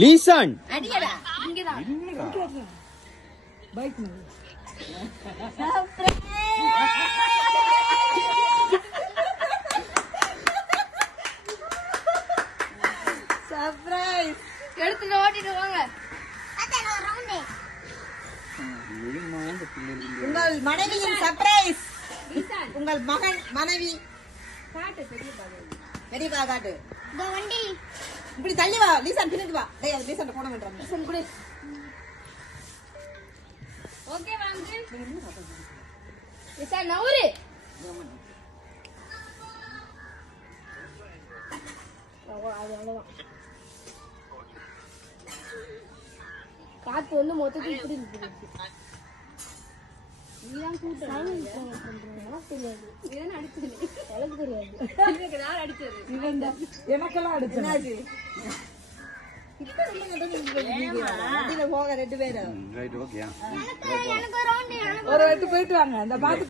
லீசான் அடியடா இங்கதான் bike surprise எடுத்துட்டு ஓட்டிட்டு வாங்க. உங்கள் மனைவியின் சர்ப்ரைஸ். உங்கள் மகன் மனைவி பெரியப்பா காட்டு. இப்படி தள்ளி வா லீசான், பின்னுக்கு வா. டேய் அது லீசான் போன வேண்டாம். லீசான் கூட ஓகே வாங்க. சார் நவுரு காத்து வந்து மொத்தத்தில் இப்படி இருக்குது. நீதான் கூட்டம் தெரியாது. நீதான் அடிச்சது. எனக்கு தெரியாது. யார் அடிச்சது? எனக்கெல்லாம் அடிச்சு போக 2 பேரும் ரைட் ஓகே ஒரு 8 போயிட்டு வாங்க. இந்த பாத்து